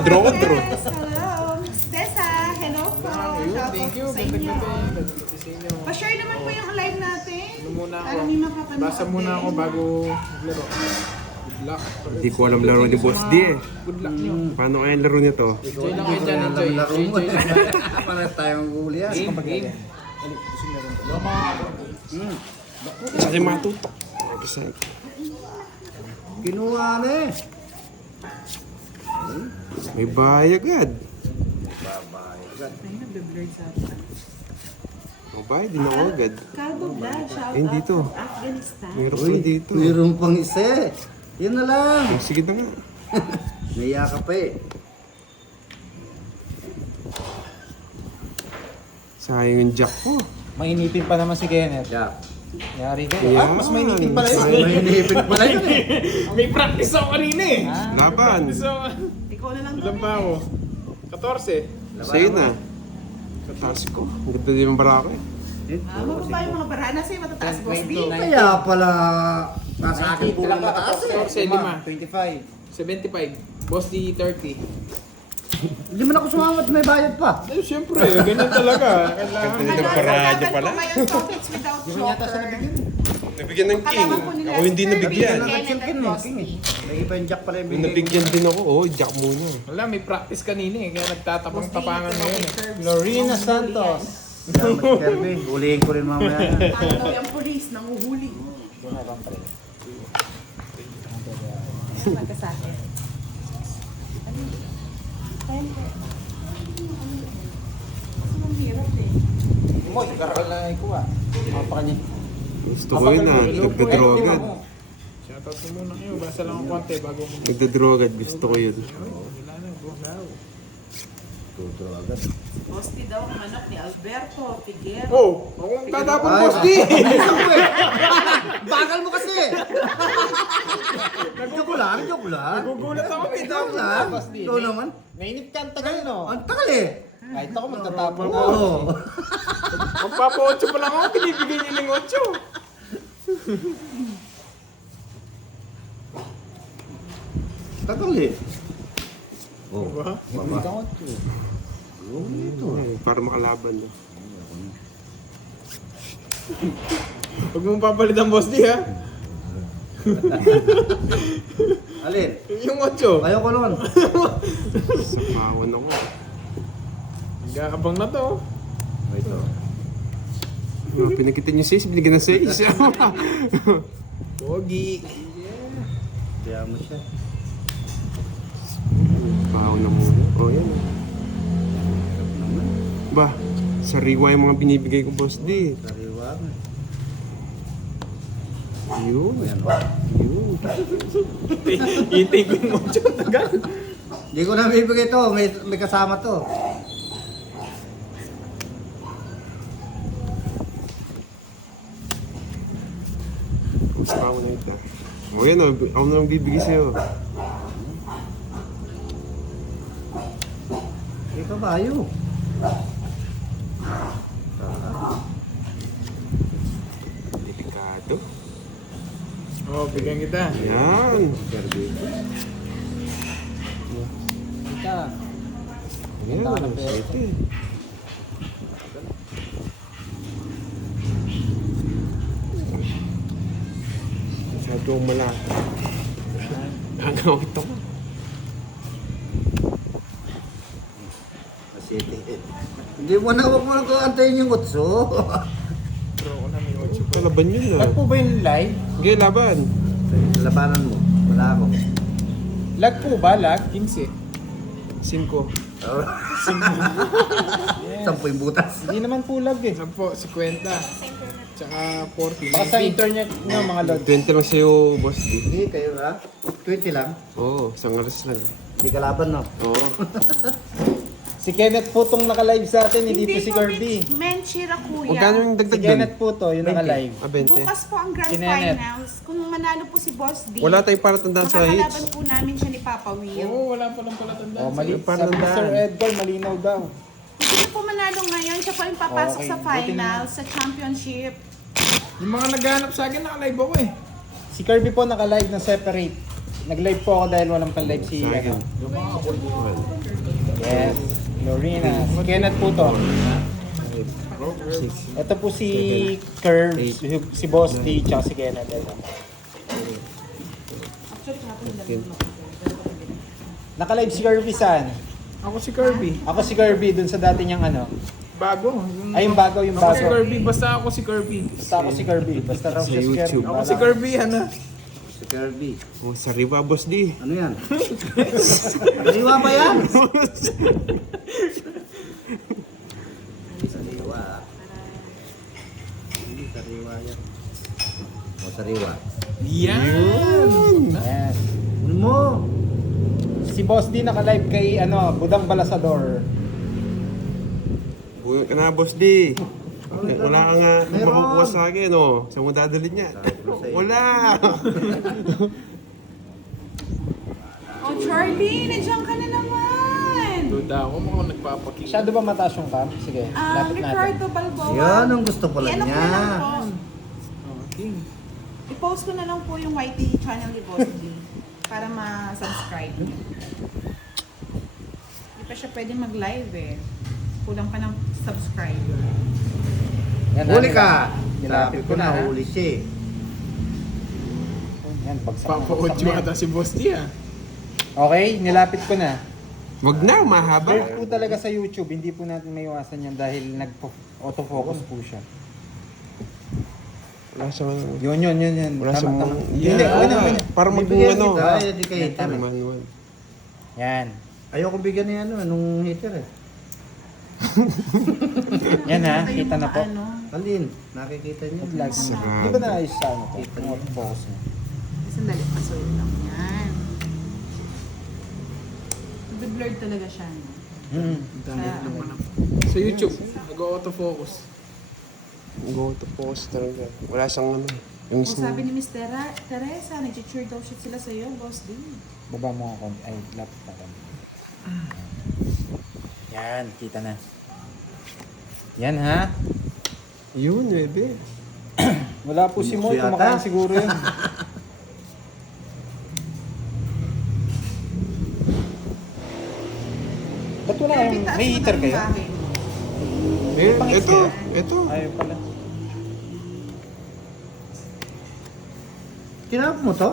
Draw ko, draw. Yes, hello. Miss Tessa, hello po. Thank you. Sa inyo. Sa inyo. Pa-share naman po yung live natin. Ano muna ako? Para may makapanood Basa muna ako din. bago maglaro. Good luck. Hindi ko alam laro ni Boss D eh. Good luck nyo. Paano kaya laro niya to? Enjoy lang kayo dyan. Enjoy. Enjoy lang. Para tayong huli yan. Game, game. Kasi matutok. Kasi Kinuha na eh. may bayag agad. Ay, nagbe-blurred sa akin. May bayad din ako agad. Calvo Vlog, shout Eh, dito. out from Afghanistan. Mayroon pa dito. Mayroon pang isa eh. Yun na lang. Oh, sige na nga. Naiya ka pa eh. Sayang yung jack ko. Mainitin pa naman si Kenneth. Yeah. Yari ka. Yeah. Ah, mas mainitin pala yun. May hinihipin pala yun eh. May practice ako kanina eh. Laban. So, Ikaw na lang ilan doon pa ako? 14. Sa'yo na. Katas ko. Ang ganda din yung barako eh. Mababa yung mga barana sa'yo, matataas boss D. Kaya pala nasa akin po lang mataas eh. 14, 5. 75. Boss D 30. Hindi man ako sumamat, may bayad pa. Eh, syempre, ganyan talaga. Kailangan. Ganda din ang paradya pala. Ngayon, topics without joker. Nabigyan ng king. Kalaman po nila Ako hindi Kirby, nabigyan. Kenneth at Boss D. May iba yung jack pala yung Nung nabigyan din ako, oh, jack muna. Wala, may practice kanina eh. Kaya nagtatapang-tapangan ngayon eh. Lorena Santos. Kirby, hulihin ko rin mamaya yan. Ano yung police, nanguhuli. Mata sa akin. Ang hirap eh. Mo, ikaral na ko ah. Ako pa kanya. Gusto ko yun ah. Nagdadraw agad. Shoutout mo muna kayo. Basa lang ang konti bago mo. Nagdadraw agad. Gusto ko yun. Wala na, go now. Boss D daw ang anak ni Alberto Figueroa. Oh, akong tatapang Ay, Boss D. Bakal mo kasi! Joke lang, joke lang. Gugulat ako. Joke lang. Ikaw naman. Mainit ka ang tagal no. Ang tagal eh. Kahit ako magtatapon. Oo. Magpapa-8 pa lang ako. Binibigay niyo ng 8. Tagal eh. Oh. Diba? Para makalaban. Huwag mong papalit ang Boss D ha. Alin? Yung 8. Ayoko nun. Sa pawan ako. Nag-aabang na to. Ito. Pinakita niyo 6, binigyan ng 6. Pogi. Kaya mo siya. Pawan na muna. Oh, yan. Ba, sariwa yung mga binibigay ko, Boss D. Sariwa mo. Yun. Ayan. Yun. Hintay ko yung 8. Tagal. Hindi ko na bibigay to. May kasama to. Mas pawan na ito. Oh, yan oh. Ako na lang bibigay sa'yo. Ikaw ba ayo? Delikado. Oh, bigyan kita. Yan. Kita. Yan. Sete. Masyadong malaki. Gagawin ito ko. Masiti. Hindi mo na, huwag mo na ko antayin yung utso. Pero ako na may 8. Kalaban yun Lag ah. po ba yung live? Okay, laban. Labanan mo. Wala ako. Lag po ba? Lag? 15. 5. Sampo yung butas. Hindi naman po lag eh. 10, 50. Tsaka 40. Baka sa internet nyo mga lord. 20 lang sa'yo, Boss D. Hindi, kayo ha? 20 lang. Oo, isang oras lang. Hindi ka laban, no? Oo. Si Kenneth po tong naka-live sa atin, hindi po si Kirby. Menchira Magkano kuya. yung Si dagdag doon? Kenneth po to, yung naka-live. Ah, 20. Bukas po ang grand Kinenet. finals. Kung manalo po si Boss D, Wala tayong para tandaan sa makakalaban hits. po namin siya ni Papa Will. Oo, wala pa lang pala tandaan. Oh, mali. Parang Sabi ni Sir nandaan. Edgar, malinaw daw. Hindi na po manalo ngayon. Siya po yung papasok Okay, sa buti finals, sa championship. Yung mga naghahanap sa akin, naka-live ako eh. Si Kirby po naka-live na separate. Nag-live po ako dahil walang pan-live si Sa akin. ano. Yes. Lorena. Si Kenneth po to. Ito po si Curve, si Boss D, tsaka si Kenneth. Ito. Naka-live si Kirby saan? Ako si Kirby. Ako si Kirby dun sa dati niyang ano. Bago. Ay, yung bago, yung Ako si bago. Kirby. Basta ako si Kirby. Basta ako si Kirby. Basta raw Sa siya si YouTube. Kirby. Ako si Kirby, ano? Si Kirby. Oh, sariwa, boss D. Ano yan? Sariwa ba yan? Sariwa. Hindi, sariwa yan. O, sariwa. Yan! Yes. Ano mo? Si Boss D naka-live kay ano, Budang Balasador. Buyo ka na, boss D. Wala ka nga Meron. makukuha sa akin, oh. Saan mo dadalhin niya? Sabi ko sa'yo. Wala! Oh, Charlie, nandiyan ka na naman. Duda ako, mukhang nagpapakita. Masyado ba mataas yung cam? Sige, lapit natin. Ricardo Balboa. Yan ang gusto pala I-ano ko niya. na lang po. Okay. I-post ko na lang po yung YT channel ni Boss D para ma-subscribe. Hindi pa siya pwede mag-live eh. Kulang pa ng subscriber. Yan, Huli ka! Nilapit Sabi ko na. Ha? huli siya eh. Yan, bagsak na, Papa-audio bagsak na. ata si Boss D, ah. Okay, nilapit ko na. Wag na, mahaba. Bird po talaga sa YouTube, hindi po natin maiwasan yan dahil nag-autofocus po siya. Wala siyang... Yun. Wala Tama, siyang... tama. Yeah. Hindi, wala. Para Bibigyan mag-ano. kita, eh, di kayo hater eh. Manual. Yan. Ayoko bigyan niya ano, nung hater eh. Yan ha, Ito yung kita na mga po. Ano, Alin, nakikita niya. Vlog mo. Sarap. Di ba naayos sa ano? Yung autofocus mo. sandali, pasulit lang yan. Blurred talaga siya. No? Sa YouTube, nag-autofocus. Go to post talaga. Wala siyang ano. Yung Kung sabi ni Miss Teresa, nag-cheer daw shit sila sa'yo, Boss D. Baba mo ako. Ay, lapit na kami. Yan, kita na. Yan ha. Yun, bebe. Wala po si Moy, Yata. kumakain siguro yun. Ba't wala yung, may heater kayo? Eh, pangit ito. yan. Ito. Ayun pala. Kinap mo to?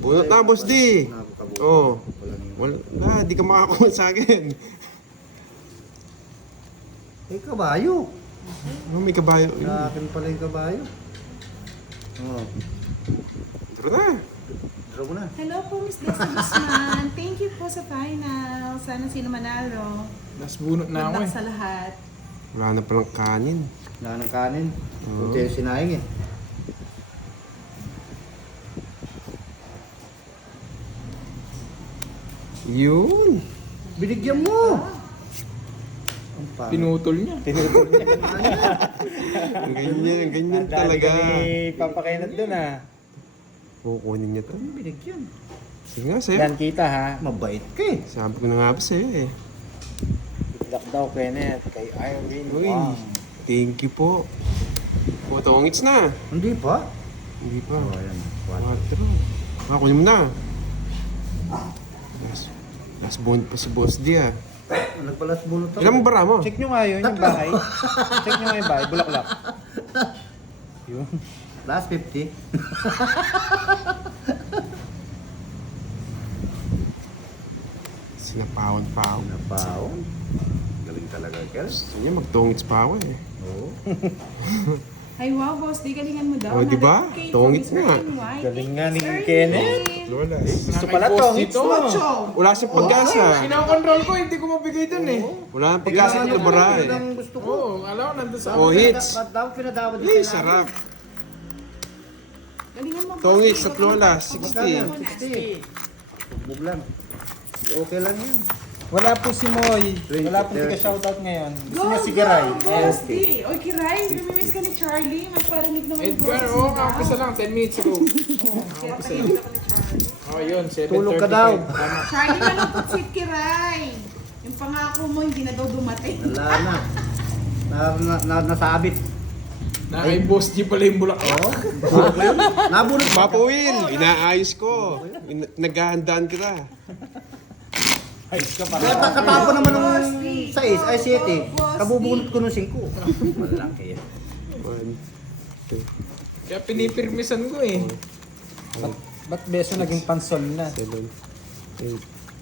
Bunot na, boss D. Oo. Wala, di ka makakuha sa akin. Eh, kabayo. Oh, may kabayo. Sa akin pala yung kabayo. Oh, Dito na. draw mo na. Hello po, Miss Desa Guzman. Thank you po sa final. Sana sino manalo. Nas bunot na ako, Good luck eh. sa lahat. Wala na palang kanin. Wala ng kanin. Oo. Buti yung sinaing eh. Yun. Binigyan mo! Ang pangit. Pinutol niya. Tinutol niya. Ang ganyan Dali talaga. kami papakainat dun ha. Kukunin niya to. Ano binigyan? Sige nga, sa'yo. Yan kita ha. Mabait ka eh. Sabi ko na nga ba sa'yo eh. Good daw Kenneth kay Irene Uy, Wang. thank you po. Putongits na. Hindi pa? Hindi pa. Oh, ayan. 4. Kunin mo na. Mas bond pa si Boss D ah. Nagpalas bunot ako. Ilang bara mo? Check nyo nga yun, yung bahay. Check nyo nga yung bahay, bulaklak. Yun. Last 50. Sinapawan-pawan. Napao. Galing talaga, Kels. Gusto niya magtongits pa ako eh. Oo. Ay wow, Boss D, galingan mo daw. Oh, di ba? Another cake Tongit from Miss nga. Erlyn White. Galing nga ni Thanks, Erlyn. Kenneth. Lola. Gusto pala Naka-post to, dito. Wala siyang pag-asa. Kinakontrol ko, hindi ko mabigay dun, eh. Wala nang pag-asa Kailangan dito bara eh. ang gusto ko. Oo, alam ko nandun sa Oh, hits. Dapat pinadawad Eh, sarap. Galingan mo, Boss Tongits D. at Lola, Magkano? 60. 60. Buglan. Okay lang yan. Wala po si Moy. Wala po 20, si shoutout ngayon. Gusto Go, niya si Garay. go, Boss D. Oy, Kiray, namimiss ka ni Charlie. Magparinig naman yung Edgar, boses oo, mo, kampisa lang, 10 minutes ago. Kaya parinig ako ni Charlie. Oh, yun, 7:35. Tulog ka daw. Tama. Charlie, malungkot si Kiray. Yung pangako mo, hindi na daw dumating. Wala na. Nasabit. Na kay Boss G pala yung bulaklak. Nabunot ba? Papa Will, inaayos ko. Naghahandaan kita. Kaya katapo naman ng 6 ay 7. Kabubunot ko ng 5. Malaki yan. 1, 2, Kaya pinipirmisan ko eh. Ba't beso naging pansol na? 7, 8.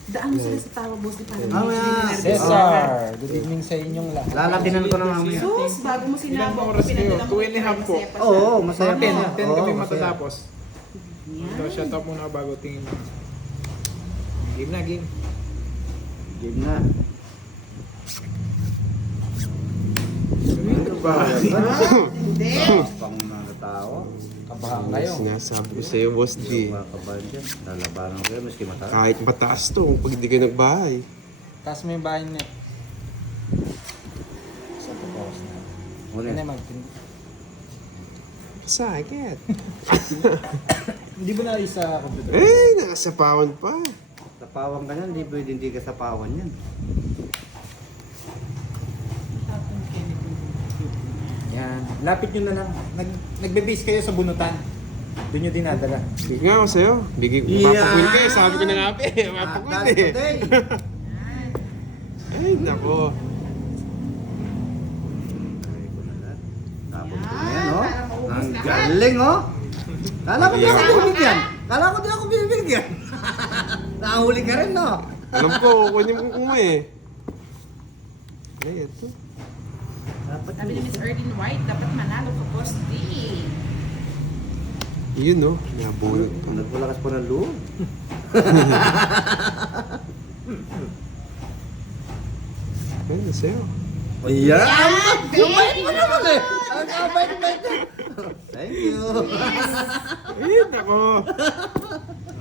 Daan mo sila sa tawa, boss. Di para Mamaya. Cesar, good evening sa inyong lahat. Lalatinan ko na mamaya. Sus, bago mo Ilang sinabok, oras kayo? pinadala mo 2 and a half po. masaya pa siya. Oo, masaya Mga 10 pa. 10 Oo, kami masaya. matatapos. Yan. So, shut up muna bago tingin mo. Game na, game. Game na. Ano ba? Hindi. Pang mga tao. Kabahan kayo. Sinasabi ko sa'yo, Boss D. Mga kabahan dyan. Lalabanan ko yan, maski mataas. Kahit mataas to, pag hindi kayo nagbahay. Taas mo yung bahay niya. Sa pagkawas na. Muna. Ano yung magtindi? Sakit. Hindi ba na sa computer? Eh, nakasapawan pa. Sapawan ka yan, hindi ka sapawan yan. Yan. Lapit nyo na lang. Nagbe-base kayo sa bunutan. Doon nyo dinadala. Bigyan nga ako sa'yo. Bigyan ko. Yeah. Mapapagul ka eh. Sabi ko na nga pa eh. Mapapagul That's eh. today. Ay, nako. Tapos ko na yan, oh. Ang galing, oh. Kala ko di ako bibigyan. Kala ko di ako bibigyan. Nakahuli ka rin, no? Alam ko, kunin mo kuma eh. Ay, ito. Dapat Sabi ni Miss Erdine White, dapat manalo ka, boss D. Yun no, nabunod pa. nagpalakas po ng loob. Ay, nasa'yo. Ayan! Yung bait mo naman eh! Ang kabait-bait eh! Thank you! Ay, nako.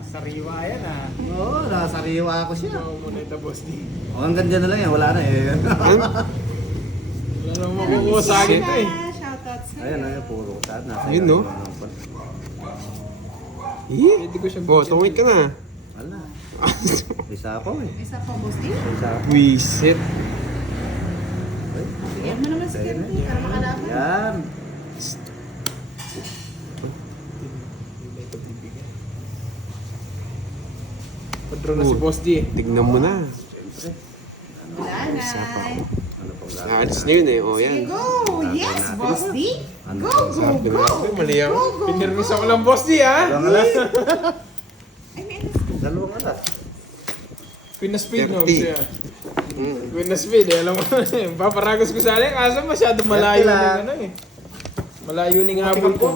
Sariwa yan ah. Oo, nasariwa ako siya. Bago muna ito, Boss D. O, hanggang dyan na lang yan, wala na eh. Ano? Wala nang makukuha sa akin ito eh. Shoutout sa'yo. Ayan, ayan, puro ko saan. Nasa Yun, no? Eh, Hindi ko siya oh, tungit ka na. Wala. Isa pa eh. Isa pa, boss D. Isa pa. Wisit. Bigyan mo naman si Kirby para makalaban. Yan. Padro na si Boss D. Tignan mo na. Siyempre. Wala na. Isa pa. Ano pang gagawin Naalis na natin? yun eh. Oh, Sige, yan. go! Yes, boss D! Ano Go, pang go, Sabi go! na ako, mali ako. Go, go! Pinirmis ako lang, Boss D ha. Dalawang alas. Ay, may Dalawang alas. Queen na speed no. 30. Siya. Mm. Queen na speed eh. Alam mo, paparagos ko sa alin. Kaso masyado malayo Yan ng sila. ano eh. Malayo ng habol ko.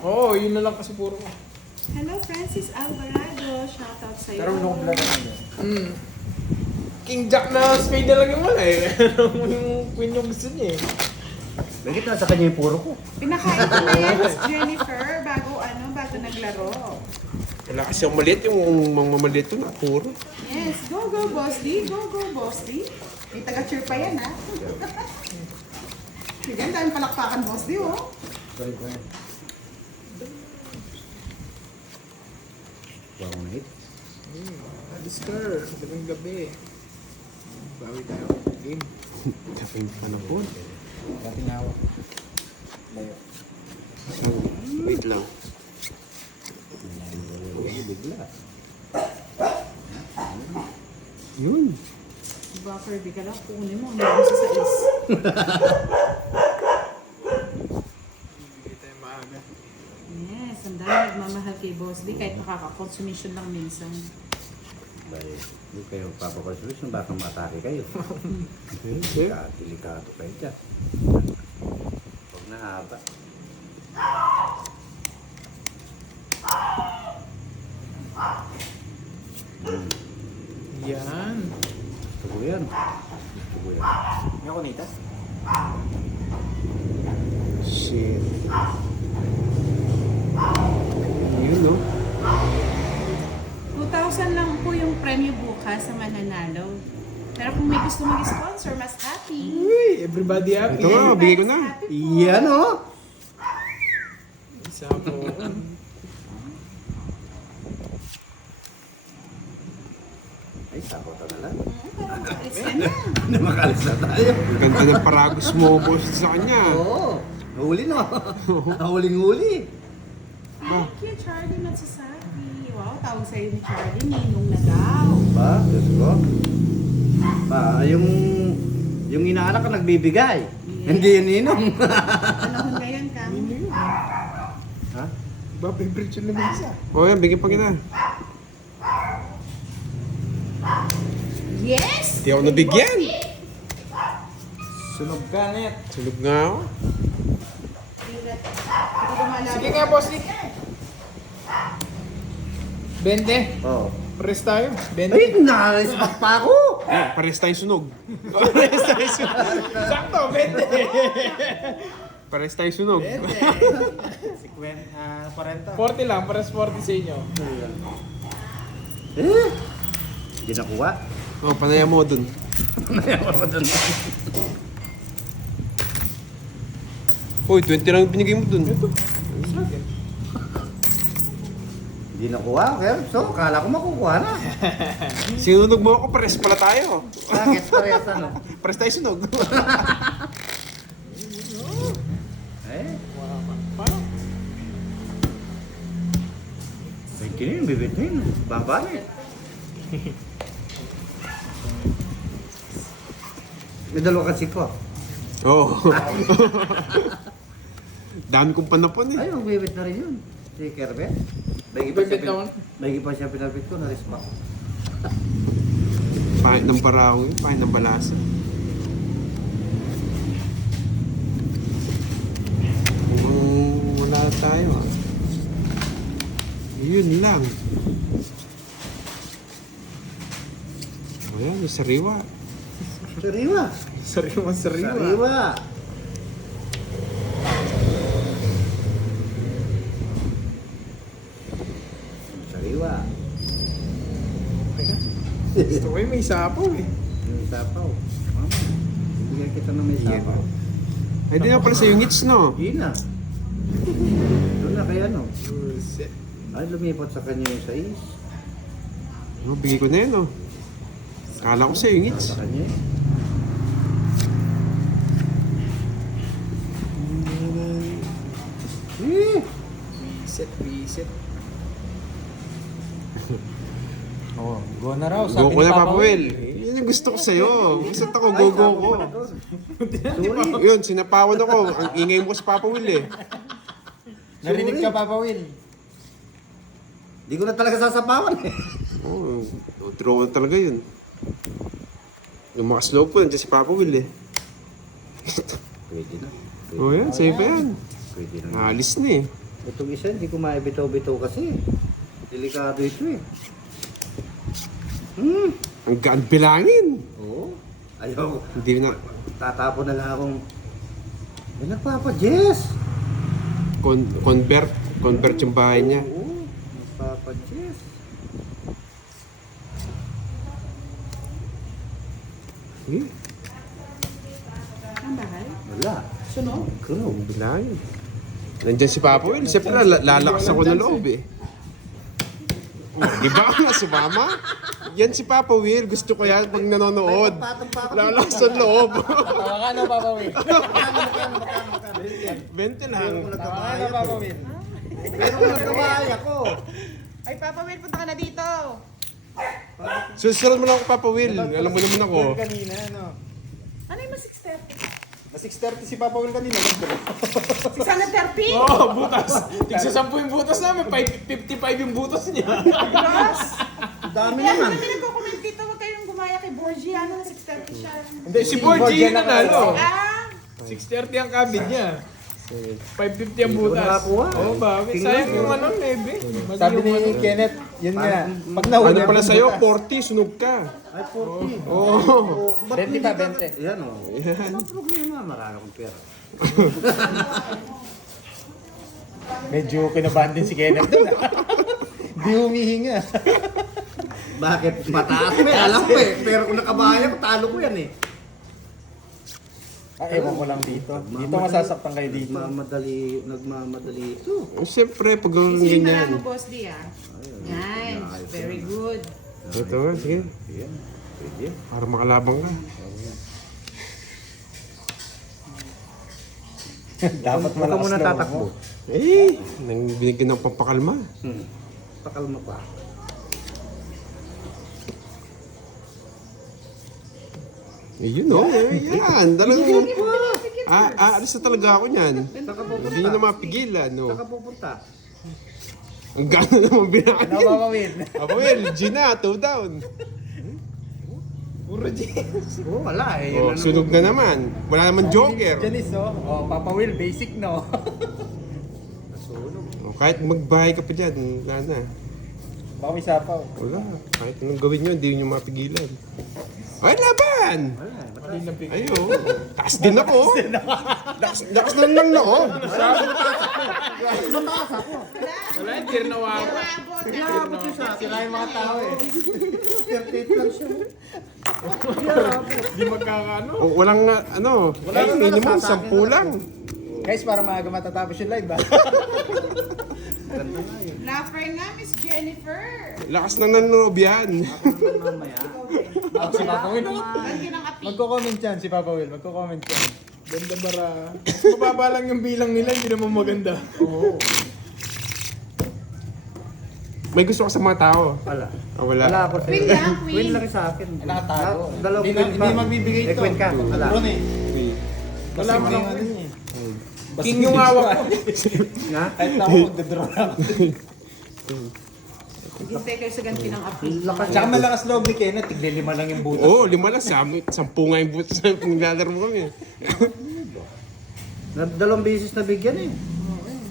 Oo, yun na lang kasi puro ko. Hello, Francis Alvarado. Shoutout sa'yo. Pero nung vlog naman yun. King Jack na spade na lang yung wala eh. Yung queen yung gusto niya eh. Bakit nasa kanya yung puro ko? Pinakain ko na yan, Miss Jennifer, bago naglaro. Wala kasi ang maliit. Yung mga maliit to na puro. Yes, go, go, boss D. Go, go, boss D. May taga-cheer pa yan, ha? Sige, ang daming palakpakan, boss D, oh. Sorry ko yan. Wow, mate. Discar, sabing gabi. Bawi tayo. Game. Kaping panahon. Dating hawak. Layo. So, wait lang. Bigla. Yun. Diba, Kirby, ka lang, kukunin mo. Hindi mo sa sais. Hindi tayo maaga. Yes, ang dami nagmamahal kay boss D, kahit makaka-consumption lang minsan. Dahil hindi kayo papakonsolusyon, baka matake kayo. Okay. Delikado kayo dyan. Huwag na haba. Yan. Gusto ko yan. Gusto ko yan. Yung kunita? Shit. Yun no. 2,000 lang po yung premyo bukas sa mananalo. Pero kung may gusto mag-sponsor, mas happy. Uy, everybody happy. Ito nga, bigay ko na. Yan oh! Isa po. Ay, sakot na lang. Alis ka na. Makalis na tayo. Ang ganda ng paragos mo, boss, sa kanya. Oo. Huli no. Huling-huli. Thank you, Charlie Matsasaki. Wow, tawag sa'yo ni Charlie, ninong na daw. Ba, Diyos ko. Ba, yung inaanak ka nagbibigay. Yes. Hindi yun ninong. Panahon ngayon, Kang. Ha? Ba, favorite yun naman isa. O yan, bigyan pa kita. Yes! Hindi ako nabigyan. Sunog ka, Net. Sunog nga ako. Hindi lumalaban. Sige nga, boss Nick. 20. Oo. Press tayo. 20. Ay, nakarespact pa ako. Pares tayong sunog. Pares tayong sunog. Sakto, 20. Pares tayong sunog. 40. 40 lang, pares 40 sa inyo. Eh, hindi nakuha. Oh, panaya mo dun. Nayawa ko dun. Uy, 20 lang yung binigay mo dun. Hindi nakuha. Kaya, so, kala ko makukuha na. Sinunog mo ako, pares pala tayo. Bakit? Parehas ano? Pares tayo sunog. Eh. Ay, kinin, bibit na yun. Baba na eh. May dalawa kasi ko. Oo. Dami kong panapon eh. Ay, magbibit na rin yun. Si Kerbe. Bibit naman. May pa siya pinabit ko, na-respact. Pahit ng parawin, pahit ng balasa. Wala tayo ah. Yun lang. Ayan, yung sariwa. Sariwa. Sariwa. Sariwa. Sariwa. Gusto ko yung may sapaw eh. Yung sapaw. Bigyan kita ng may sapaw. Ay, di na pala sa yung ngits, no? Yun na. Doon na kaya no. Bullshit. Ay, lumipat sa kanya yung sais. Oh, bigay ko na yun, no? Kala ko sa yung ngits. Sa kanya eh. Visit. Oh, go na raw. Go ko na, Papa Will. Yun yung gusto ko sa'yo. Gusto ako, go ko. Yun, sinapawan ako. Ang ingay mo sa Papa Will eh. Narinig ka, Papa Will. Di ko na talaga sasapawan eh. Oo, draw na talaga yun. Yung mga slow po, nandiyan si Papa Will eh. Pwede na. Oo yan, sa'yo pa yan. Pwede na. Alis na eh. Itong isa, hindi ko maibitaw-bitaw kasi. Delikado ito eh. Ang gaan bilangin. Oo. Ayaw. Hindi na. Tatapon na lang akong... Ay, nagpapa-Jess! Convert yung bahay niya. Oo. Nagpapa-Jess. Eh, Ang bahay? Wala. Sunog? Ikaw. bilangin. Nandiyan si Papa Will. Siyempre, lalakas ako ng loob eh. Di ba ako nga sumama? Yan si Papa Will. Gusto ko yan pag nanonood. Lalakas ang loob. Tawa ka na, Papa Will. 20 lang. Tawa ka na, Papa Will. Pero kung nagkawaya ko. Ay, Papa Will, punta ka na dito. Susunod mo lang ako, Papa Will. Alam mo naman ako. Kanina, ano? Ano yung mas 630? Mas 6:30 si Papa Will kanina. 630? Oh, butas. Tigsa 10 yung butas namin. 55 yung butas niya. Gross! Ang dami Kaya naman. kami nagko-comment dito, huwag kayong gumaya kay Borgie. Ano, 630 siya. Hindi, si Borgie yung nanalo. Ah! 630 ang kabid niya. 550 ang Hindi ko butas. nakakuha. Oo, bakit? Tingnan Sayang mo. yung ano, Nebe. Sabi ni Kenneth, yun nga. Pag nahuli Ano pala ang sa'yo? butas. 40, sunog ka. Ay, 40. Oo. 20 pa, 20. Yan o. Anong problema? Marami akong pera. Medyo kinabahan din si Kenneth doon. Di humihinga. Bakit? Mataas mo eh. Alam ko eh. Pero kung nakabaya ko, talo ko yan eh. Ewan ko lang dito. Dito masasaktan kayo dito. Nagmamadali ito. Siyempre, pag gawin Sige na ganyan. mo, Boss D, ah. Nice. Very good. Ito, sige. Ayan. Pwede. Para makalabang ka. Dapat Huwag ka muna tatakbo. Eh, nang binigyan ng pampakalma. Pakalma pa. Ayun o, yan. Talagang, aalis na talaga ako niyan. Hindi nyo na mapigilan, no. Saan ka pupunta? Ang gana naman binakain. Ano papawin? Ako yun, Gina, 2 down. Puro Jens. Oo, wala eh. Oh, sunog na naman. Wala naman joker. Janice, oh. Oh, Papa Will, basic, no? Oh, kahit magbahay ka pa dyan, wala na. Baka may sapaw. Wala. Kahit anong gawin nyo, hindi nyo mapigilan. Ay, laban! Ayo. Taas din ako. Lakas na lang ako. Wala, hindi rin nawawa. Labot. Sila yung mga tao eh. 38 lang siya. Hindi magkakano. Oh, walang kahit minimum, 10 lang. Guys, para maaga matatapos yung live, ah. Laugher nga, Miss Jennifer. Lakas na nanonood yan. Mamaya. Si Papa Will. Lagyan ng api. Magko-comment yan, si Papa Will. Magko-comment yan. Ganda bara. Mababa lang yung bilang nila, hindi naman maganda. Oo. May gusto ko sa mga tao. Wala. Wala. Wala ako Queen lang, queen. Queen lang sa akin. Nakatago. Dalawang Hindi queen pa. hindi magbibigay ito. Queen ka. Wala. Drone eh. Wala mo lang. ano eh. King yung hawak ko. Nga? Kahit ako magdodrone ako. Hintay kayo sa ganti ng api. Tsaka malakas loob ni Kenneth, tigli 5 lang yung butas. Oo, 5 lang. 10 nga yung butas na naglalaro mo kami. Dalawang beses na bigyan eh.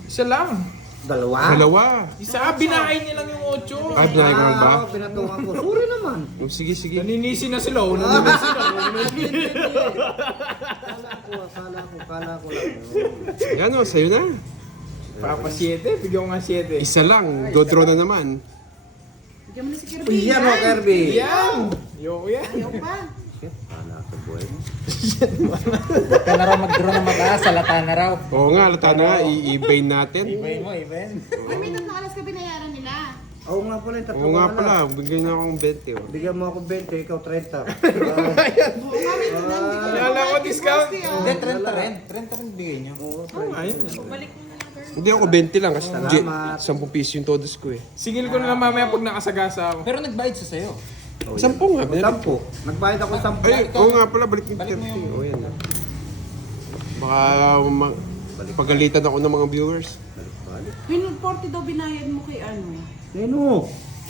Isa lang. Dalawa. Isa, binahay niya lang yung 8. Ay, binahay ko lang ba? Pinatungan ko. Sorry naman. Oh, sige, sige. Naninisi na sila. Naninisi na. Kala ko lang. Yan o, sa'yo na. Papa 7, bigyan ko nga 7. Isa lang. Dodraw na naman. Bigyan mo na si Kirby. Yan o, Kirby. Yan! Yoko yan. Ayaw pa. Kala ko boy. Huwag ka na raw mag-drone ng mataas, salata na raw. Oo nga, alata na nga. I-ibay natin. Ibayin mo, ibayin. Ay, may tatlong alas ka binayaran nila. Oo nga pala yung tatlong Oo nga alas. pala. Bigyan na akong 20. Oh. Bigyan mo ako 20, ikaw 30. Oo, kami ito lang. Kala ko discount. Hindi, 30 rin. 30 rin bigay niyo. Oo, Ayun. Balik mo na lang, girl. Hindi ako 20 lang kasi Salamat. 10 piso yung todos ko eh. Sigil ko na lang mamaya pag nakasagasa ako. Pero nagbayad siya sa'yo. 10 nga. binalik ko. 10. Nagbayad ako 10. Ay, oo nga pala. Balik yung Balik mo 30. yung- Oo yan. Baka pagalitan ako ng mga viewers. Pinag 40 daw binayad mo kay ano? Nino.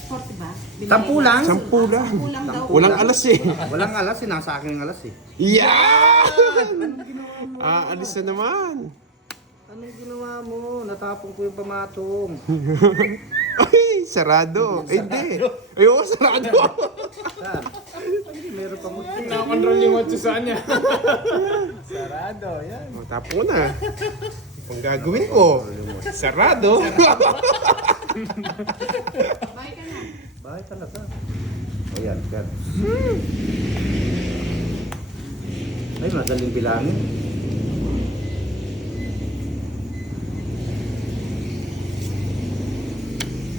40 ba? 10 lang? 10 lang. 10 lang daw. Walang alas eh. Walang alas, sinasa akin yung alas eh. Yan! Alis na naman. Anong ginawa mo? Natapon ko yung pamatong. Ay, sarado. Ay, hindi. Ay, oo, sarado. Saan? Ay, meron pa mo. Nakakontrol yung 8 sa kanya. Sarado, yan. O, tapo ko na. Ang gagawin ko. Sarado. Bye ka na. Bakit talaga? O yan, yan. Ay, madaling bilangin.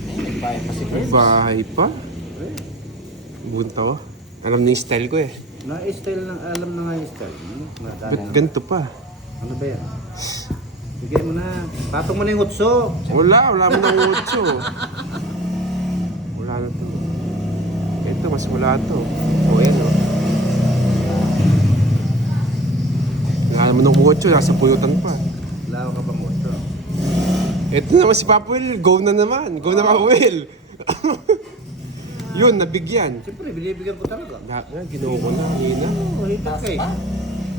Ay, nagbayad pa si First. Bahay pa. Bunta ko. Alam niya yung style ko eh. Na-style na, alam na nga yung style. Ba't ganito pa? Ano ba yan? Bigay mo na. Patong mo na yung utso. Wala mo ng utso. Wala na to. Ito, mas wala to. O, yan o. Wala mo ng utso, nasa puyutan pa. Wala ka bang utso? Ito naman si Papa Will, go na naman. Go na Papa Will. Yun, nabigyan. Siyempre, binibigyan ko talaga. Lahat nga, ginawa ko na. Hina. Oh, hitak eh.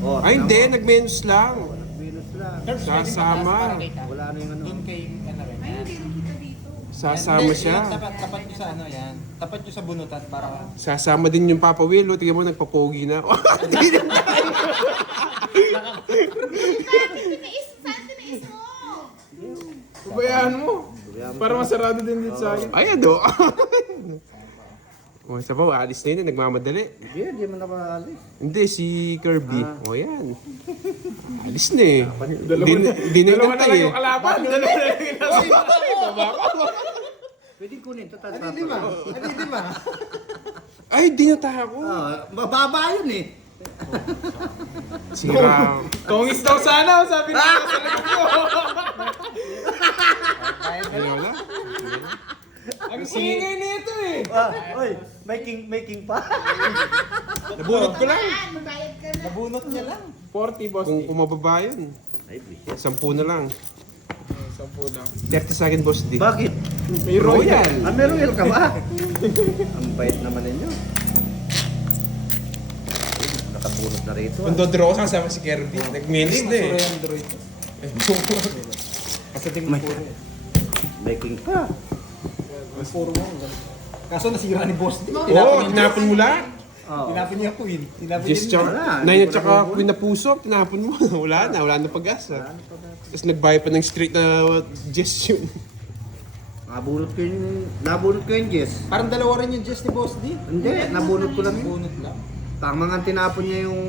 Oh, Ay, hindi. Nag-menus lang. Nag-minus lang. Sasama. Wala na yung ano. Doon kay, ano rin. Ay, hindi rin kita dito. Sasama siya. Tapat nyo sa ano yan. Tapat nyo sa bunutan para... Sasama din yung Papa Will. O, tingnan mo, nagpapogi na. Saan tiniis mo? Pabayaan mo. Para masarado din dito sa akin. Ay, ano? O, sabaw, alis na yun. Nagmamadali. Hindi mo nakaalis. Hindi, si Kirby. O, yan. Alis na eh. Dalawa na Binigyan lang tayo yung kalaban. Dalawa na lang yung kalaban. Pwede kunin. Total. Hindi ba? Ay, di nataka ko. Mababa yun eh. Sira. Tongis daw sana, sabi nila sa likod ko. Ay, wala. Ang ingay nito eh. Oy, may king pa. Nabunot ko lang. Magbayad ka na. Nabunot niya lang. 40 boss. Kung mababa yun. Ay, bisit. 10 na lang. 10 lang. 30 sa akin, boss D. Bakit? May royal. Meron yun ka ba? Ang bait naman ninyo. Nakabunot na rito. Kung dodraw ko kasama si Kirby, nag-minis na eh. Masura yung Android. Kasi tingin May- puro eh. May king pa. Puro mo. Kaso nasira ni Boss D. Oo, tinapon mo lang. Oo. Tinapin niya Queen. Tinapin Just niya. tsaka, Wala, 9 hindi at ko tsaka nabubunot. Queen na puso, tinapon mo. Wala na pag-asa. Tapos nagbayad pa ng straight na Jess yun. Nabunot ko yung Jess. Parang dalawa rin yung Jess ni Boss D. Hindi, nabunot ko lang yun. Bunot lang. Tama nga tinapon niya yung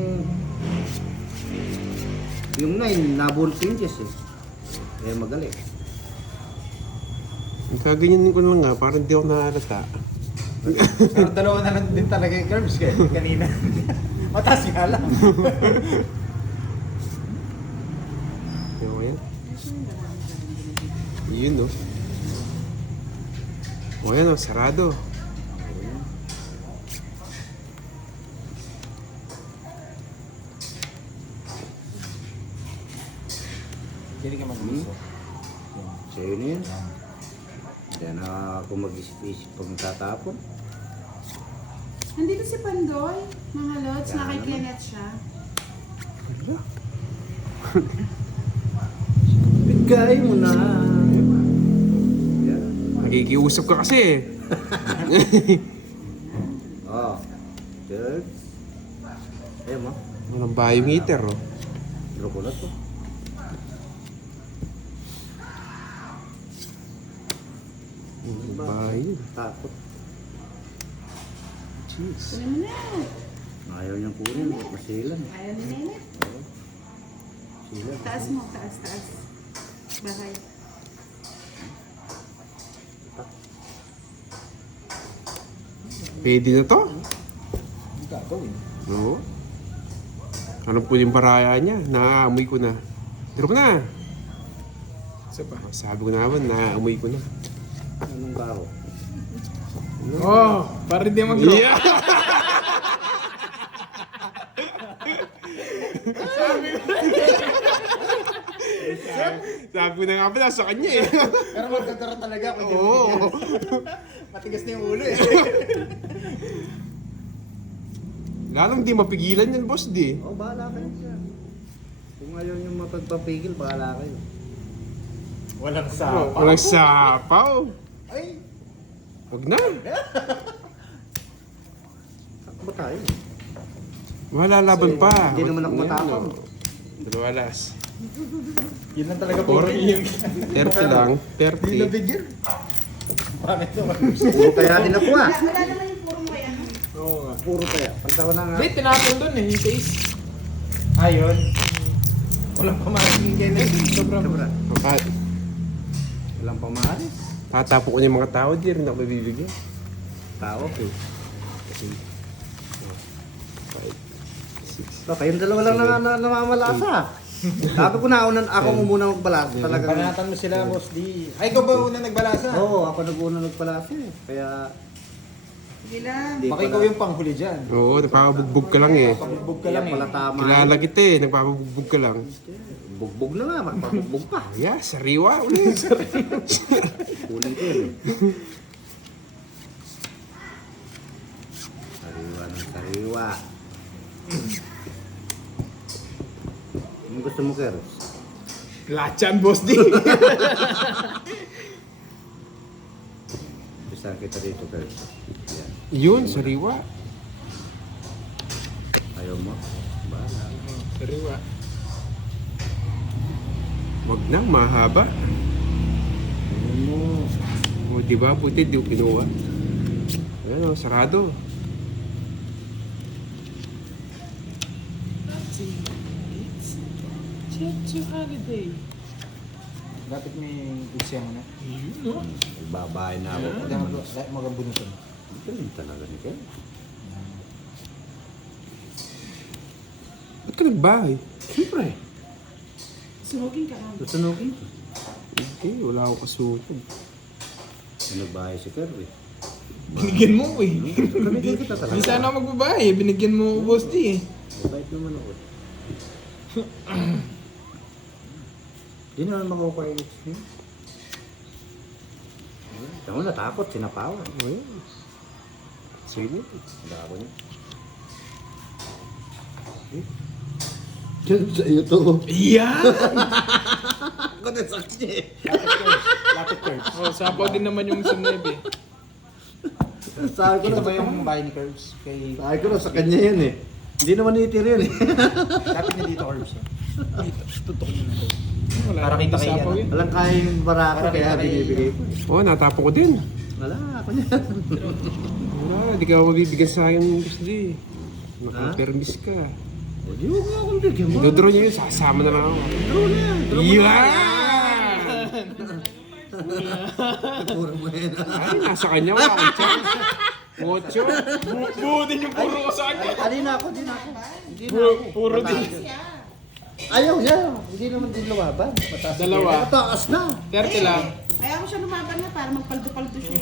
9, nabunot ko yung Jess eh. Kaya magaling. Kaganyan ko lang nga, parang di ako nahalata. Parang dalawa na lang din talaga yung curves kanina. Mataas nga lang. Ewan ko yan. Yun no. O yan o, sarado. Hindi ka mag-gusto. Sa'yo na yun. Kaya na ako mag-isip-isip pag tatapon. Nandito si Pandoy, mga lods. Yan Nakikinet siya. Bigay mo na. Yan. Nakikiusap ka kasi eh. Oh. Third. Ayun mo. Walang biometer oh. Draw ko na to. Bayo. Takot. Jeez. Kunin mo na. Ayaw niyang kunin. Masilan. Ayaw ni Nene. Silan. Taas mo, taas. Bakay. Pwede na to? Ang gagawin. Oo. Ano po yung baraya niya? Naamoy ko na. Tiro ko na. Isa pa. Sabi ko naman, naamoy ko na. Anong baro? Oh, para hindi mag-draw. Yeah! Sabi ko na nga pala sa kanya eh. Pero magkakaroon talaga ako. Oo. Matigas na yung ulo eh. Lalong di mapigilan yan, boss di. Oh, bahala kayo siya. Kung ayaw niyong mapagpapigil, bahala kayo. Walang Oh, sapaw. walang sapaw. Ay, Wag na. Saan ba tayo? Wala laban pa. Hindi naman ako Wag na, matapang. no. Dalawa alas. yun lang talaga Or, po yung 30 lang. Hindi 30. nabigyan. Bakit naman? Puro kaya din ako ah. Wala naman yung puro mo yan. Oo nga. Puro kaya. Pagtawa na nga. Hindi, tinapon doon eh, yung face. Ayun. Walang pamahaling ganyan. Sobrang. Sobra. At Walang pamahalis. tatapo ko yung mga tao, di rin ako bibigyan. Tao ko. 5, 6. So, kayong dalawa lang namamalasa. Sabi ko na, ako muna magbalasa talaga. Panatan mo sila, Boss D. Ay, ikaw ba una nagbalasa? Oo, ako nag-una nagpalasa eh. Kaya, Sige lang. Hindi Baka pala- ikaw yung panghuli dyan. Oo, nagpapabugbog ka lang eh. Pabugbog ka kaya lang pala eh. tama. Kilala kita eh, nagpapabugbog ka lang. Bugbog na nga, magpabugbog pa. Yeah, sariwa ulit. Kunin ko yun eh. Sariwa ng sariwa. Anong gusto mo, Keros? Lachan, boss D. Bisahan kita dito, Keros. Yan. Yun, sariwa. Ayaw mo? Bahala. Sariwa. Wag na, mahaba. Ayaw mo. O, di ba? Puti, di ko kinuha. Ayan o, sarado. Dapat may usyang na. Ibabahay na ako. Dahil magabunutan. Ito rin talaga ni Keros. Ba't ka nagbahay? Siyempre. Sunugin ka lang. Susunugin. Hindi, wala akong kasunod. Nagbahay si Kirby. Binigyan mo eh. Binigyan kita talaga. Hindi sana ako magbabae. Binigyan mo Boss D eh. Mabait naman ako. Di naman makukuha siya. Tama natakot, sinapawan. Ayun. Sige. Dako niya. Diyan sa iyo to. Iyan! Ako na sakit niya eh. Lapit curves. Oh, sapaw din naman yung sa nebe. Sabi ko Ito na ba yung bahay ni curves? Kay... Sabi ko na sa kanya yan eh. Hindi naman itir yan eh. Lapit niya dito curves. Tutok niya na. Wala Para naman kita kay sapaw ano. yun. Walang kayang barako Para kaya kita kay- binibigay ko. Oo, natapo ko din. Wala, ako niya. Wala, di ka mabibigyan sa akin, Boss D. Nakapermis ka. O di huwag mo akong bigyan mo. Dodro niyo yun, sasama na lang ako. Draw na yan. Draw mo na Yan! Puro mo yan. Ay, nasa kanya, wala akong chance. Ocho. Buo din yung puro ko sa akin. Di na ako, di na ako. Hindi na ako. Puro din. Ayaw niya. Hindi naman din lumaban. Mataas Dalawa. Mataas na. 30 lang. Kaya ko siya lumaban na para magpaldo-paldo siya.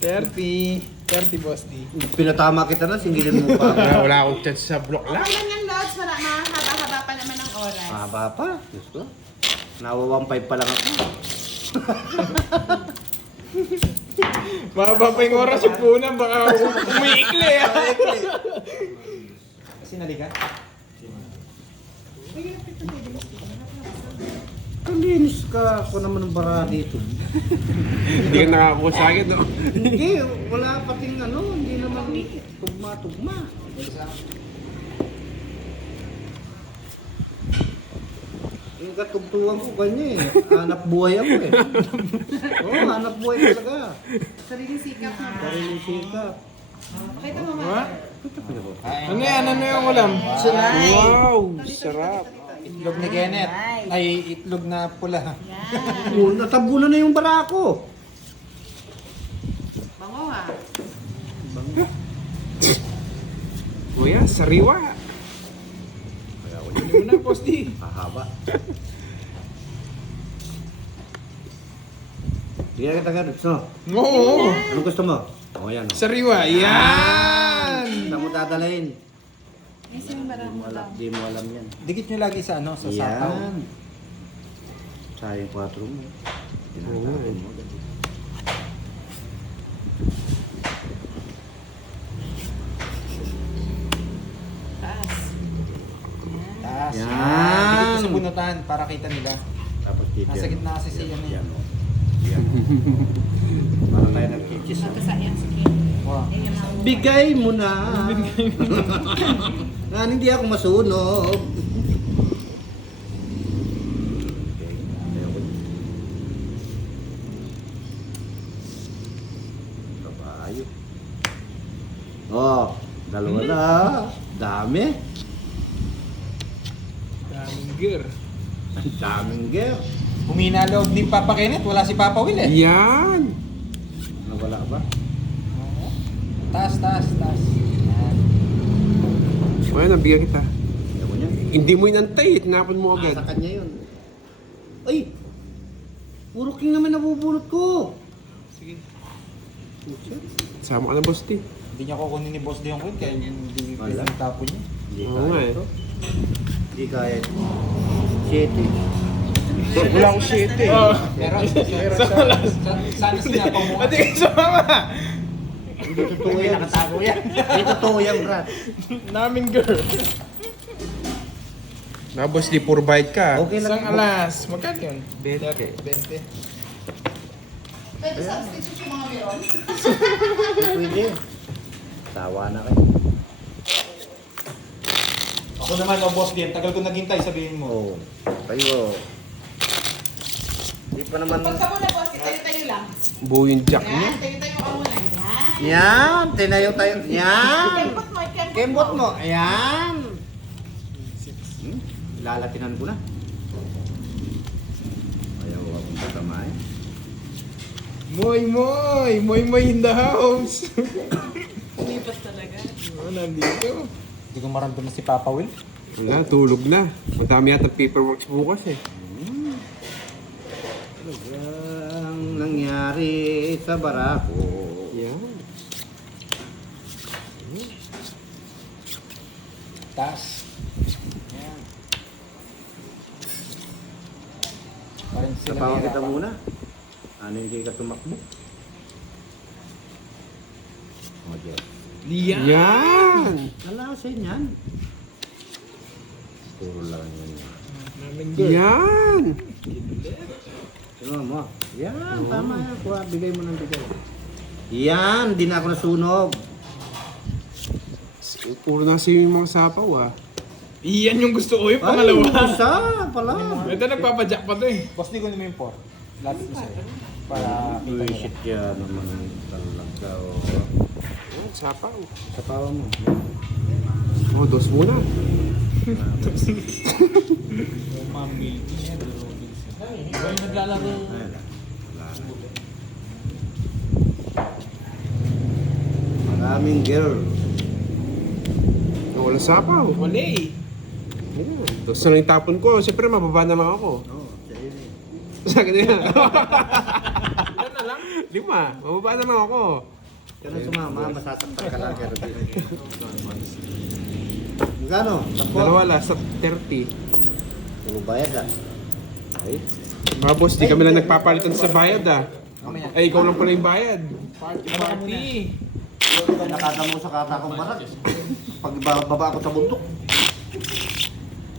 30. 30 Boss D. Pinatama kita na, singilin mo pa. Wala akong chance sa block lang. Okay lang yan, Lods. Mahaba-haba pa naman ang oras. Haba pa. Diyos ko. Nawa 1.5 pa lang ako. Mahaba pa yung oras yung punan. Baka umiikli ah. Sinali ka? Kalinis ka. Ako naman ang bara dito. Hindi ka nakakuha sa akin, no? Hindi, wala pating ano. Hindi naman tugma-tugma. Yung katugtugan ko ganyan eh. Hanap buhay ako eh. Oo, hanap buhay talaga. Sariling sikap na. Sariling sikap. Pakita mo Ha? nga. Ano yan? Ano yung ulam? Wow, sarap. Itlog ni Kenneth. Ay, itlog na pula. Yan. Oh, natabunan na yung bara ko. Bango ha. Kuya, sariwa. Ano na Boss D? Hahaba. Hindi na kita ganun. So, Oo. anong gusto mo? O yan. O. Sariwa. Yan! Saan mo dadalhin? Yes, yung barang mo lang. Di mo alam yan. Dikit nyo lagi sa ano, sa sapaw. Yan. Sayang 4 mo. Tinatapon mo. Taas. Taas. Yan. Dikit ko sa bunutan para kita nila. Tapos dito Nasa gitna kasi si ano Yan. yan. o. Yan. Parang tayo nag-kitchis. Nagkasayang sa kin. Wow. Yan yung mga Bigay mo na. Nga, hindi ako masunog. Okay. Ayaw ko. Kabayo. Oh, dalawa na. Dami. Daming gear. Ang daming gear. Humina loob ni Papa Kenneth, wala si Papa Will eh. Yan. Nawala ba? Taas, taas, taas. Yan. Kuya, nabigyan kita. Ayaw ko niya. Hindi mo inantay, tinapon mo Nasa agad. kanya yun. Ay! Puro king naman nabubulot ko. Sige. Sama ka na, Boss D. Hindi niya kukunin ni Boss Dion Quinn kaya hindi Wala. tapon niya. Hindi Oo nga kaya eh. ito. Hindi kaya ito. 7. Wala akong 7 eh. Oh. Meron, sana sinapaw mo. Ate kayo sumama. Hindi totoo yan. Nakatago yan. Hindi totoo yan, Brad. Naming girl. Na, Boss D, puro bite ka. Okay lang. Isang alas. Magkano yun? 20. 20. Pwede substitute yung mga meron? Pwede. Tawa na kayo. Ako naman, oh Boss Dion, tagal ko naghintay, sabihin mo. Oo. Kayo. Hindi pa naman... Pagka mo na boss, tayo-tayo lang. Buo yung jack niya. Yan, tayo-tayo ka muna. Yan. Yan! Tinayo tayo. Yan! Kembot mo, Kembot mo. Ayan! Lalatinan ko na. Ayaw akong tatamain. Moy Moy! Moy Moy in the house! Lipat talaga. Oh, nandito. Hindi ko maramdaman si Papa Will. Wala, tulog na. Madami yata paperwork bukas eh. Ang nangyari sa barako. Yan. Taas. Yan. Parang sila Tapawan kita nahirapan. muna. Ano hindi ka tumakbo? O, Diyos. Liyan. Yan. Alasin yan. Puro lang yan. Namin girl. Yan. Ano mo? Yan, tama yan. Kuha, bigay mo ng bigay. Yan, di na ako nasunog. Puro na sa yung mga sapaw ah. Iyan yung gusto ko yung Ay, pangalawa. isa pala. Ito nagpapadyak pa to eh. Boss, di ko naman yung 4. Last is para kita nila. Bullshit yan naman talaga. Yan, sapaw. Tapawan mo. Oh, dos muna. Yung mami. Iba yung naglalaro. Ayan. Wala na. Maraming girl. Oh, wala sapaw. Wala eh. Ayan. Dos na lang yung tapon ko. Siyempre, mababa na lang ako. Oo, sa iyo eh. Sa akin na yan. Yan na lang. 5. Mababa na lang ako. Kaya na sumama, masasaktan ka lang. Magkano? Takbo? Dalawa last sa 30. Puro bayad ah. Ay, Mga boss, di kami lang nagpapalitan sa bayad ah. Mamaya. Ay, ikaw lang pala yung bayad. Party party. nakata mo sa kata kong barak. Pag baba ako sa bundok.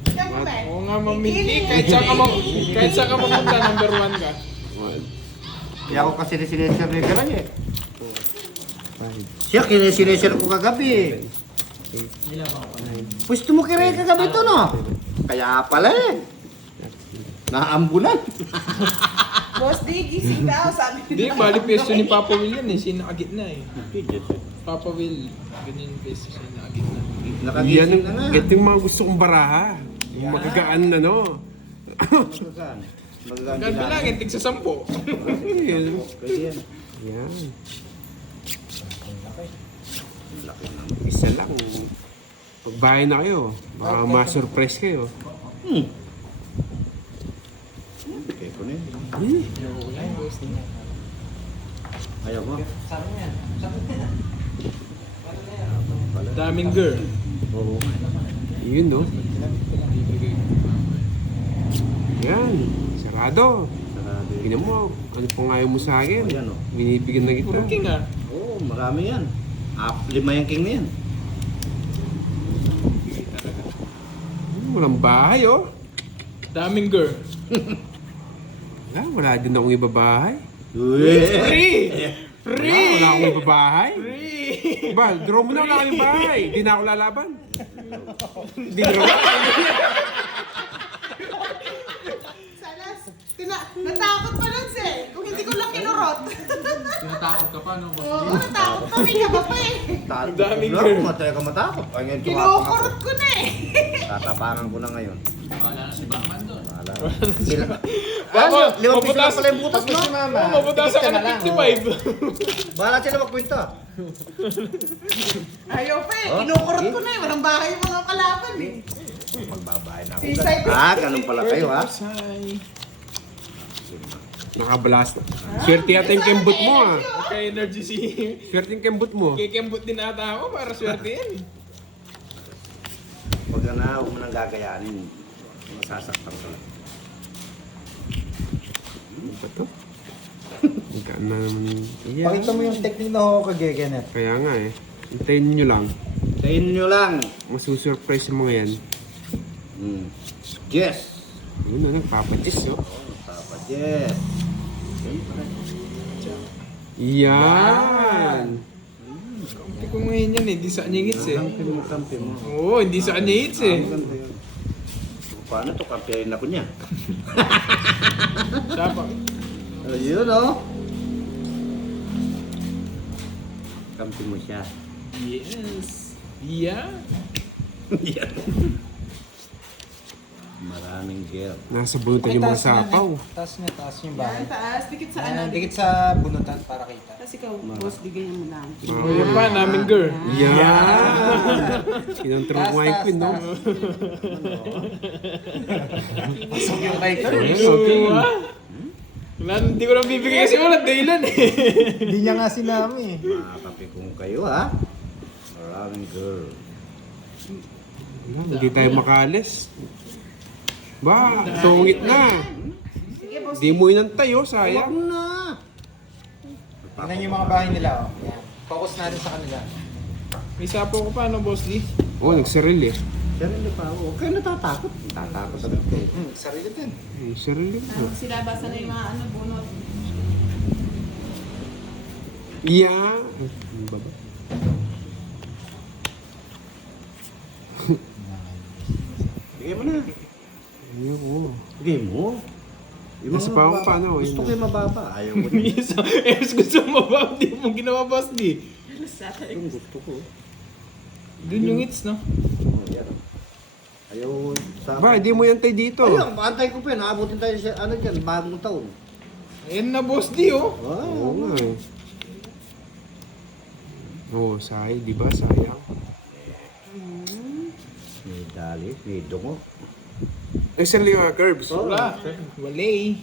Siyempre. Oo nga mamili. Kahit saan ka mapunta, number 1 ka. Kaya ako kasi sinesir ni Garay eh. Siya, kinesinesir ko kagabi. Pwesto mo kaya kagabi ito no? Kaya pala eh. Naambulan. Boss D, gising daw, sabi Hindi, bali pesto ni Papa Will yan eh. Siya nakagitna eh. Papa Will, ganyan yung pesto siya nakagitna. Yan, Nakagising na nga. ito yung mga gusto kong baraha. Yung magagaan ano. Magagaan. Magagaan Hanggang bilangin, tig sa 10. Ayun. Pwede yan. Yan. Laki na. Isa lang. Pagbahay na kayo, baka ma-surprise kayo. Kaya ko na yun. Eh, Ayaw mo? Daming girl. Oo. yun no. Yan. Sarado. Sarado yun. Tingnan mo, ano pang ayaw mo sa akin? Ayan, oh. Binibigyan na kita. Puro king ah. Oo, marami yan. 5 yung king na yan. Walang bahay oh. Daming girl. Wala din akong ibabahay. Free! Wala akong ibabahay. Free! Ba, draw mo na wala akong ibabahay. Di na ako lalaban. Di na ako. Sana, natakot pa lang siya eh. Kung hindi ko lang kinurot. Tinatakot ka pa, no? Oo, natakot pa, may kaba pa eh. Ang daming Wala, girl. matay ka matakot. Ay, ngayon tumapang ako. Kinukurot ko na eh. Tatapangan ko na ngayon. Wala na si Batman doon. Wala. Sila. Bako, Limang piso lang pala yung butas, no? Oo, mabutasan ka ng 55. Bahala sila magkwento. Ayaw pa eh, kinukurot ko na eh. Walang bahay yung mga kalaban eh. Magbabahay na ako. Seaside Ah, ganun pala kayo, ha? Say. Nakablast. Swerte yata yung kembot mo ah. Okay, energy si... Swerte yung kembot mo. Kikembot din ata ako para swerte yan. Huwag ka na, huwag mo nang gagayanin. Masasaktan ka lang. Ano ba to? Magkaan na naman. Yan. Pakita mo yung technique na ako kay Kenneth. Kaya nga eh. Hintayin nyo lang. Tayin nyo lang. Masusurprise yung mga yan. Yes. Yun na, nagpapatis oh. Papa, yes. Yan! Kampi ko ngayon yan eh, hindi sa kanya hits eh. Kampi mo. Oo, hindi sa kanya hits eh. Ang ganda yun. Paano to? Kampiyahin ako niya. Sapa. Ayun, oh. Kampi mo siya. Yes. Yeah. Yan. Maraming gear. Nasa bunutan yung mga sapaw. Taas yung Yan, bahay. taas. Dikit sa Ayan, ano. dikit sa bunutan para kita. Tapos ikaw, boss, diganyan mo lang. O yun pa, namin girl. Yan! Kinontrol ko nga yung queen, no? Pasok yung kay Wala, hindi ko lang bibigay kasi wala dahilan eh. Hindi niya nga sinami eh. Makakapi kong kayo ha. Maraming girl. Hindi tayo makalis. Ba, tungit na. Sige, boss. Di mo inantay, oh, Huwag sayang. na. Tingnan yung mga bahay nila oh. Yan. Focus natin sa kanila. May sapo ko pa, no, Boss D? Oh, nagsarili. Sarili pa ako. Huwag kayo natatakot. Natatakot agad kayo. Sarili din. Nagsarili na. Silabasan na yung mga ano, bunot. Yeah. Ang baba. Bigay mo na. Ayun, oh. Bigay mo. Yung Nasa mga pa ako mababa. paano, Gusto yun. ko yung mababa. Ayaw ko din. Mas gusto mo ba? Hindi mo ginawa, Boss D. Yung gusto ko. Dun yung hits, no? Oh, yan. Ayaw sa... Ba, hindi mo yantay dito. Ayun, paantay ko pa. Naabutin tayo sa ano dyan. Bagong taon. Ayan na, Boss D, oh. Oo nga eh. Oh, sayang, di ba? Sayang. May dali. May dungo. Nagsarili yung mga curbs. Wala. Walay.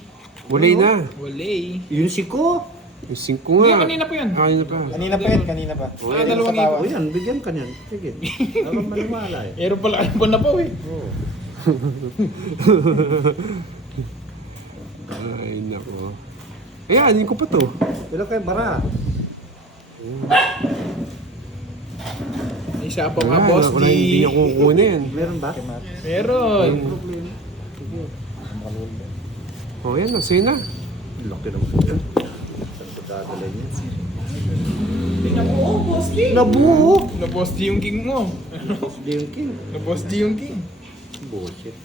Walay na. Walay. Yun si ko. Yung 5 Hindi, nga. kanina pa yun. Ah, yun na pa. Kanina pa yan, kanina pa. Ah, dalawang Sa tawa. O yan, bigyan ka niyan. Sige. Ako maniwala eh. Meron pala kayong buwan na pa, eh. Oo. Ay, nako. Ayan, hindi ko pa to. Pero kayo bara. May sapo nga, Wala, Boss wala, D. hindi niya kukunin. Meron ba? Meron. Problema. Sige. Oh, yan na, sa'yo na. Laki naman yan. Saan ko dadalhin yan? Oo, boss. Nabuo! Na Boss D yung king mo. Hindi yung king. Na Boss D yung king. Bullshit.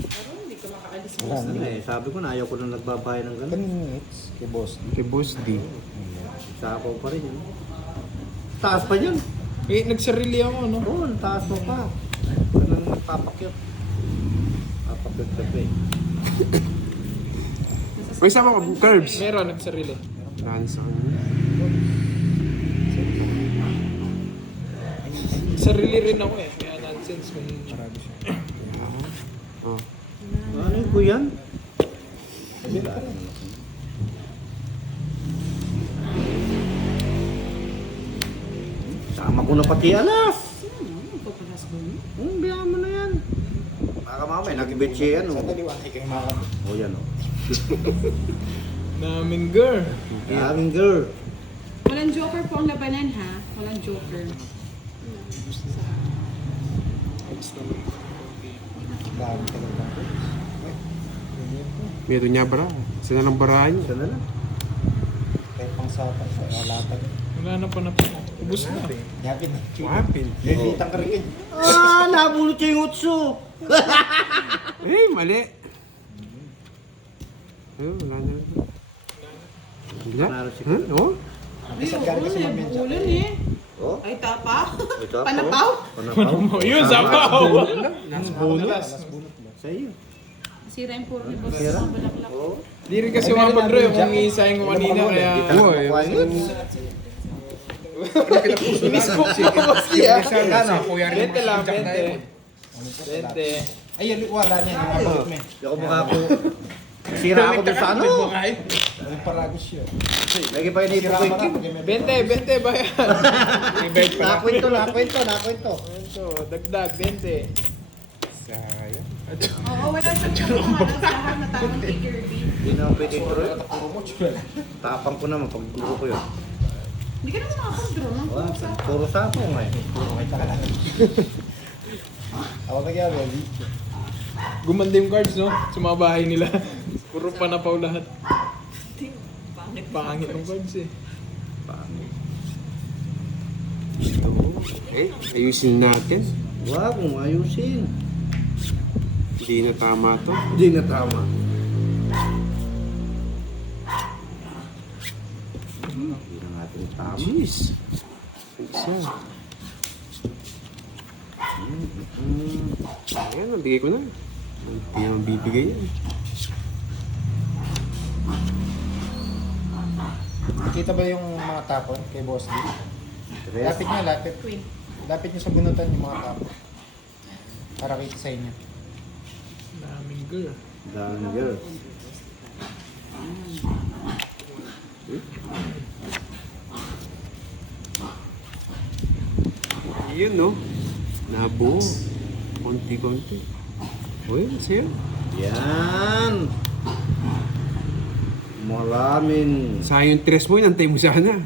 Pero hindi ka makaalis, Wala boss. na. Ano eh, sabi ko na ayaw ko na nagbabayad ng ganun. Kanina hits kay boss. Kay Boss D. Sapaw pa rin yun. Taas pa yun. Eh, nagsarili ako, no? Oo, taas mo pa. Ganun nagpapakyot. Papakyot ka pa eh. May sama ko, curbs. Meron, nagsarili. Saan sa kanya? Sarili rin ako eh. Kaya nonsense kung marami siya. Oh. Ano yung kuyan? Sama ko na pati alas. Papalas ko. Biyahan mo na yan. Baka mamaya, nag-ibet siya yan. Sa Oh. daliwan ay kayo mga O yan o. Namin girl. Daming girl. Walang joker po ang labanan, ha? Walang joker. dami talaga. Meron niya bara. Saan na lang barahan niya? Isa na lang. Kahit pang sapan sa latag. Wala na pa na pa. Ubus na. Yapin na. Wapin. Lilitang ka rin. Ah, nabulot siya yung utso. Eh, mali. Ayun, wala na. Wala? Panalo si Huh? Oh? Isang galing kasi namin siya. Bulan eh. Oh, Ay, tapa. ito. Panapaw. Panapaw. Oh, yun, sapaw. Bonus. Sa iyo. Sira yung puro ni boss. Sira? Ang balaklak. Oo. Di rin kasi mapag-draw yung kung iisahin ko kanina kaya... Uy, Inis ko po Boss D ah. Ano? 20 lang, 20. 20. Ay, wala niya. Yung mapagod mo eh. Hindi ako makako. Sira ako dun sa ano. Yung paragos yun. Lagi pa yun Sira ipag ka Kim. na. 20 ba yan? Nakwento. Ito, dagdag, 20. sayang. Oo, wala siyang kumakasahan na tamang kay Kirby. Hindi na ako pwede tuloy. Puro mo, chula. Tapang ko naman pag duro ko yun. Hindi ka naman makapag-draw ng Wala, pusa. puro sapo nga eh. Puro kayo ka lang. Ako nagyari, Abi. Gumanda yung cards, no? Sa mga bahay nila. Puro panapaw lahat. Pangit ng cards eh. Okay, ayusin natin. Wag mo ayusin. Hindi na tama to. Hindi na tama. Hindi na natin tama. Jeez. Isa. Ayan, nabigay ko na. Hindi naman bibigay yan. Kita ba yung mga tapon kay Boss D? Tres. Lapit niya, lapit. Queen. Lapit niyo sa bunutan yung mga tapon. Para kita sa inyo. Daming girl. Danger. Yun, no? Nabuo. Konti-konti. Uy, sa'yo. Yan. Maraming. Sayang yung tres mo, inantay mo sana.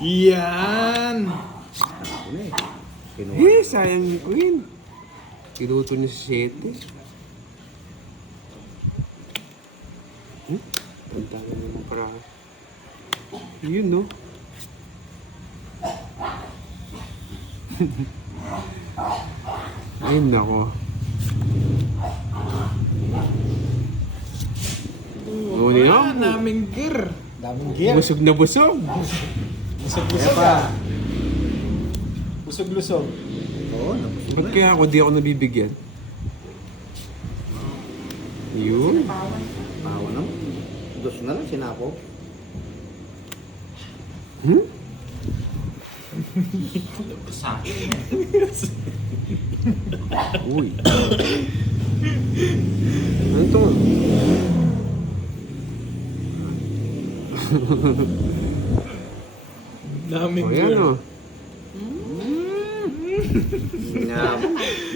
Yan! Ano eh. Kinuha. Eh, sayang ni Queen. Kiluto niya sa 7. Ang dami naman para. Yun, no? Ayun, nako. Ngunit Ah, na. naming girl. Daming gear. Busog na busog. Busog-lusog Epa. ah. Busog-lusog. Oo, nabusog Ba't na. kaya ako di ako nabibigyan? Yun. Bawa naman. Dos na lang, sinapo. Hmm? Uy. Ano to? Naming O yan, girl. oh.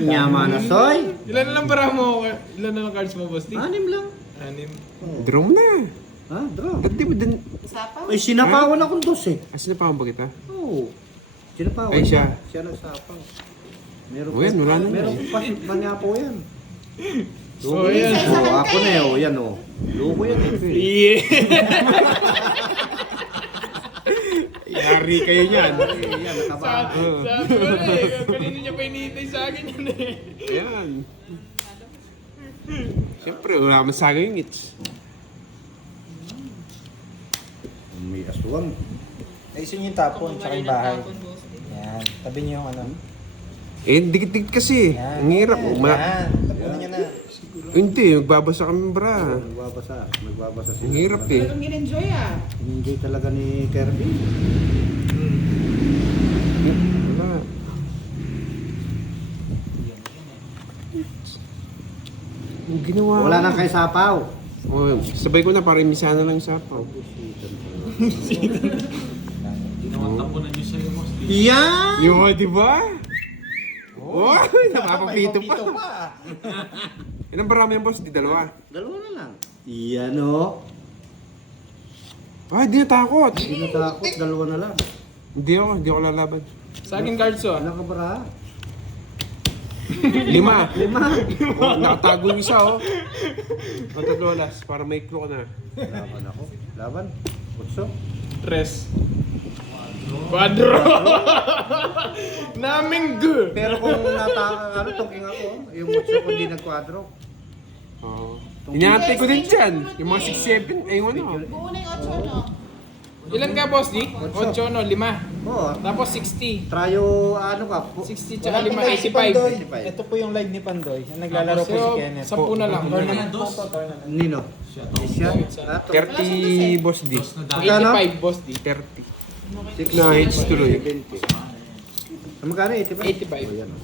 Nyama na soy. Ilan na lang para mo? Ilan na lang cards mo, Boss D? 6 lang. 6. Draw mo na. Ha, draw. At di ba din... Isa pa? Ay, sinapawan akong dos eh. Asan na pa ba kita? Oo. Sinapawan Ay, siya. Siya nagsapaw. Meron O yan, wala na. Meron ko pa manyapo yan. So, yan. Oo, ako na eh. Oh, yan oh. Luko yan eh. Yeah! Yari kayo niyan. Yan, nakaba. Sabi ko na eh, kanina niya pa inihintay sa akin yun eh. Ayan. Siyempre, wala man sa akin yung itch. May aswang. Ayusin niyo yung tapon sa yung bahay. Yan. Tabi niyo yung ano. Eh, dikit-dikit kasi. Yan. Ang hirap. Yan. Tapunan niyo na. Hindi, magbabasa kami bra. Nagbabasa. Nagbabasa sila. Ang hirap eh. Talagang in-enjoy ah. Enjoy talaga ni Kirby. Wala. Ang ginawa Wala ko. nang kay sapaw. Oh, sabay ko na para misana lang yung sapaw. Yan! Yo, di ba? Oh, napapapito pa. Ilang barami yung boss? Di dalawa. Dalawa na lang. Yan o. Ay, di natakot. Hindi natakot. Dalawa na lang. Hindi ako lalaban. Sa akin cards oh. Ano ka bara? 5. 5. Oh, nakatago yung isa, oh. O, tatlo last, para may clue ka na. Laban ako. Laban. Utso. 3. Quadro! Naming girl! Pero kung tungking ako, yung utso ko hindi nagkwadro. Oo. Inaantay ko din dyan. Yung mga 6-7, ay yung ano. Buo na yung 8, no? Ilan ka, Boss D? 8 no, 5. Oo. Tapos 60. Tryo, ano ka? 60 tsaka Wala pang live si 5, Pandoy. 85. Ito po yung live ni Pandoy. Ang naglalaro po si So, Kenneth. 10 na lang. Tournament. Nino? Siya? 30 boss D. 85, Boss D. 30. Na hits tuloy. 70. Magkano? 85? 85. Oh, yan, oh.